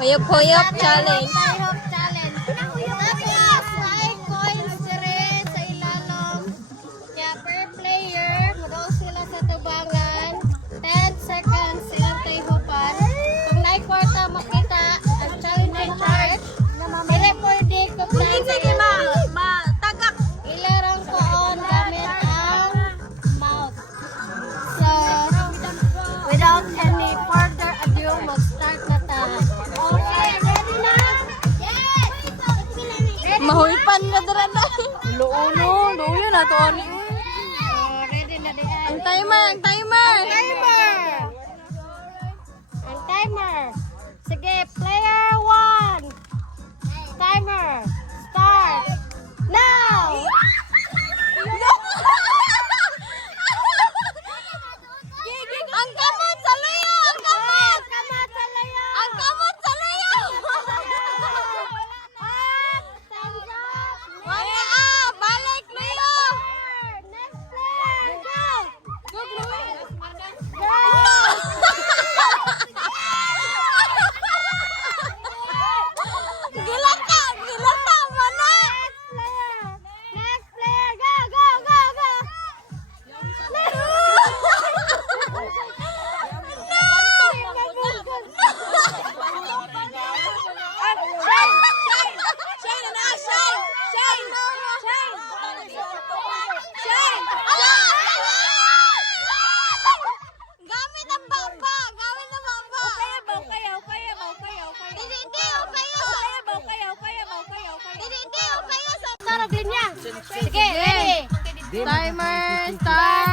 Huyop-huyop challenge. Huyop challenge. Tapos, ay coins dire sa ilalom. Kaya per player, madaw sila sa tubangan. 10 seconds silang tayhupan. Kung naikwarta makita, ang challenge ay charge. Dire pwede kung sige Matagak. ilarang koon gamit ang mouth. So, without any further ado, mag-start na ta. Okay, ready na? Yes! Mahulpan na dira na. Luuno, luuyo na to ani. Oh, ready na di ay. Ang timer, ang timer. Timer! Ang timer. Sige, player 1. Timer. Start. Now! Ang kamot sa layo, ang kamot. Kamat sa layo! Ang kamot sa layo. Wala balik layo. Next player, go! Go, Chloe. Go! Gilata mo na. Next player, go, go, go, go! Gamit ang baba. Gamit ang baba. Hindi, okay. Sarap din niya. Sige, ready? Timer start.